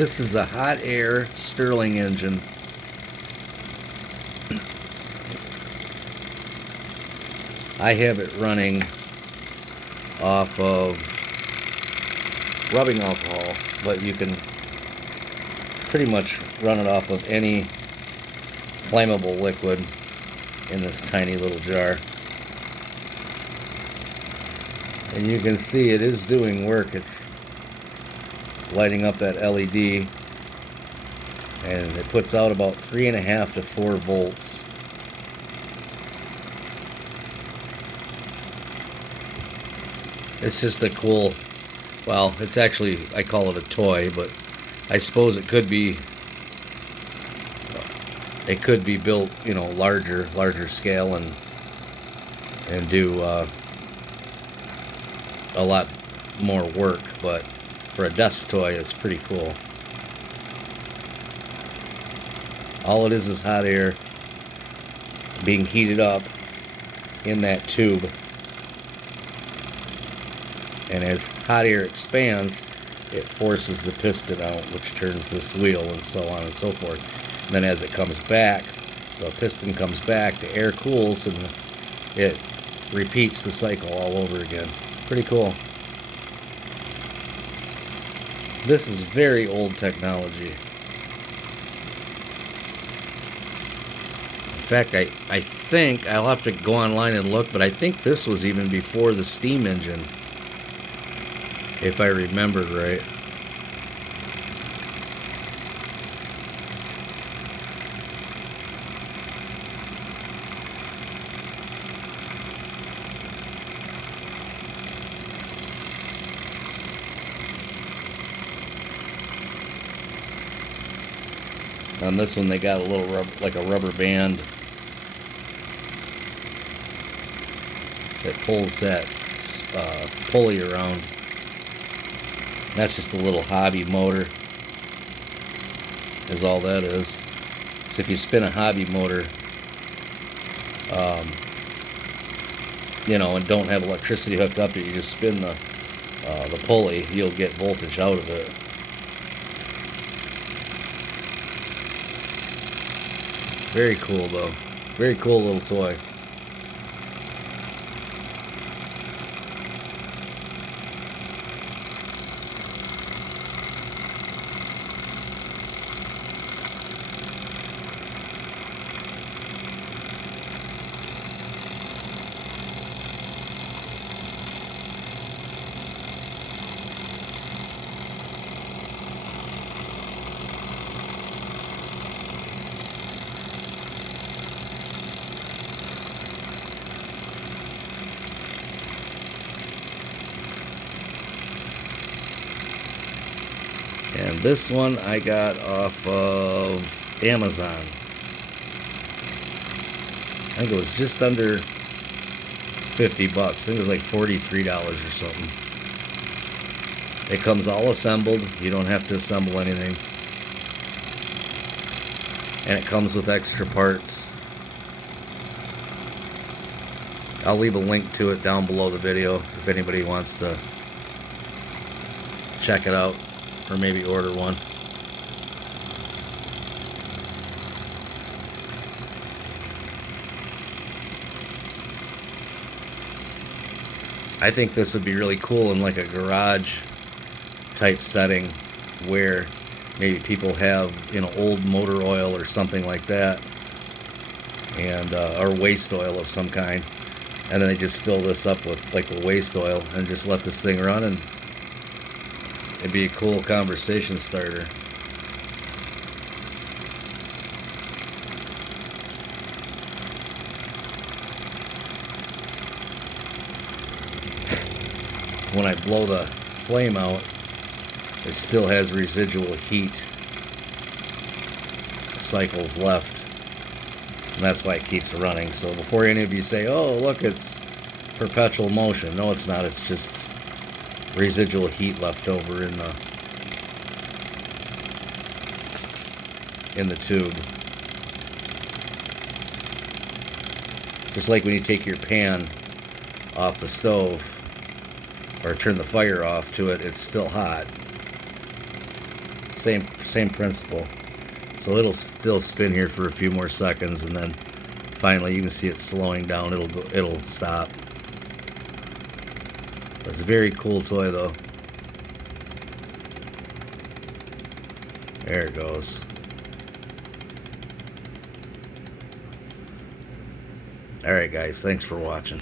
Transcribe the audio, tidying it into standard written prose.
This is a hot air Stirling engine. I have it running off of rubbing alcohol, but you can pretty much run it off of any flammable liquid in this tiny little jar. And you can see it is doing work. It's lighting up that LED, and it puts out about 3.5 to 4 volts. It's just a cool, well, it's actually, I call it a toy, but I suppose it could be built, you know, larger scale and do a lot more work, but for a desk toy, it's pretty cool. All it is hot air being heated up in that tube. And as hot air expands, it forces the piston out, which turns this wheel, and so on and so forth. And then as it comes back, the piston comes back, the air cools, and it repeats the cycle all over again. Pretty cool. This is very old technology. In fact, I think, I'll have to go online and look, but I think this was even before the steam engine, if I remember right. On this one, they got a little like a rubber band that pulls that pulley around. That's just a little hobby motor, is all that is. So if you spin a hobby motor, you know, and don't have electricity hooked up to it, you just spin the pulley, you'll get voltage out of it. Very cool though. Very cool little toy. And this one I got off of Amazon. I think it was just under 50 bucks. I think it was like $43 or something. It comes all assembled. You don't have to assemble anything. And it comes with extra parts. I'll leave a link to it down below the video if anybody wants to check it out. Or maybe order one. I think this would be really cool in like a garage type setting where maybe people have, you know, old motor oil or something like that, and or waste oil of some kind, and then they just fill this up with like the waste oil and just let this thing run, and it'd be a cool conversation starter. When I blow the flame out, it still has residual heat cycles left. And that's why it keeps running. So before any of you say, oh, look, it's perpetual motion. No, it's not. It's just residual heat left over in the tube. Just like when you take your pan off the stove or turn the fire off to it, it's still hot. same principle. So it'll still spin here for a few more seconds, and then finally you can see it slowing down. It'll stop. It's a very cool toy though. There it goes. Alright guys, thanks for watching.